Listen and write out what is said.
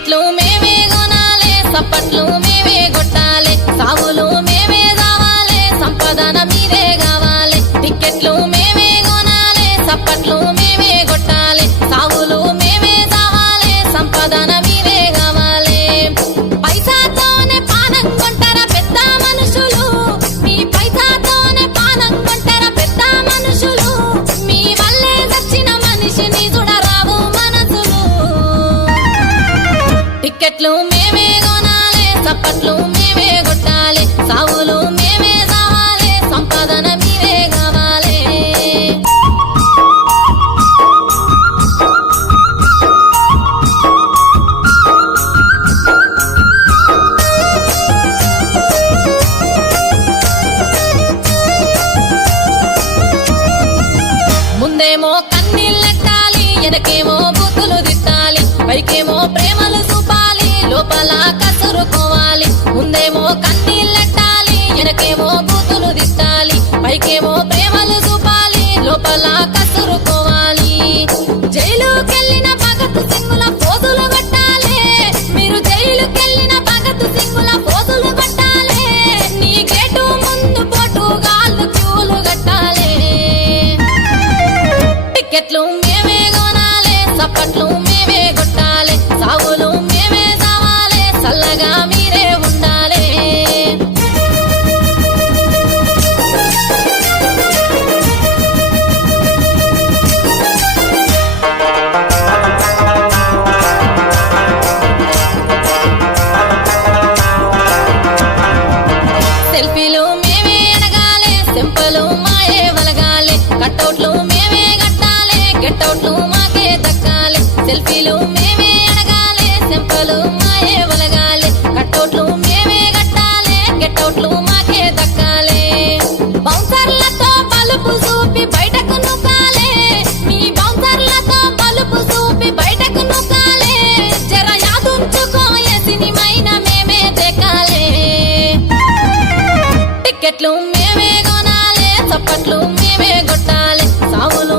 టిక్కెట్లు మేమే కొనాలే సప్పట్లు మేమే కొట్టాలే సావులు మేమే కావాలే సంపదన మీదే కావాలే టిక్కెట్లు మేమే కొనాలే సప్పట్లు మేమే కొట్టాలే సావులు మేమే కావాలే సంపదన మీదే కావాలే పైసాతోనే పానం కొంటారా పెద్ద మనుషులు మీ పైసాతోనే పానం కొంటారా పెద్ద మనుషులు మీ వల్లే చచ్చిన మనిషిని చూడరావు మనసులు టిక్కెట్లు మేమే కొనాలే సప్పట్లు మేమే కొట్టాలే సావులు మేమే కావాలే సంపదన మీరే కావాలే ముందేమో కన్నీళ్ళెట్టాలి వెనకేమో బూతులు తిట్టాలి పైకేమో ప్రేమలు చూపాలి లోపల కసురుకోవాలి ముందేమో కన్నీళ్ళెట్టాలి వెనకేమో బూతులు తిట్టాలి పైకేమో ప్రేమలు చూపాలి లోపల కసురుకోవాలి జైలుకెళ్ళిన భగత్ సింగుల పోజులు కొట్టాలి మీరు జైలుకెళ్ళిన భగత్ సింగుల పోజులు కొట్టాలి నీ గేటు ముందు పోటుగాళ్ళు క్యూలు కట్టాలి టిక్కెట్లు మేమే కొనాలే సప్పట్లు మేమే కొట్టాలే సావులు మేమే కావాలే చల్లగా మీరే ఉండాలే సెల్ఫీలు మేమే అడగాలే సెంపలు మాయే వలగాలే కట్టౌట్లు మేమే కట్టాలే గెట్టౌట్లు మాకే దక్కాలే సెల్ఫీలు మేమే అడగాలే సెంపలు మాయే వలగాలే కట్టౌట్లు మేమే కట్టాలే గెట్టౌట్లు మాకే దక్కాలే బౌన్సర్లతో బలుపు చూపి బయటకు నుకాలే మీ బౌన్సర్లతో బలుపు చూపి బయటకు నుకాలే జర యాదుంచుకో సినిమైన మేమే దేకాలే టిక్కెట్లు మేమే కొనాలే చప్పట్లు మేమే కొట్టాలే సావులు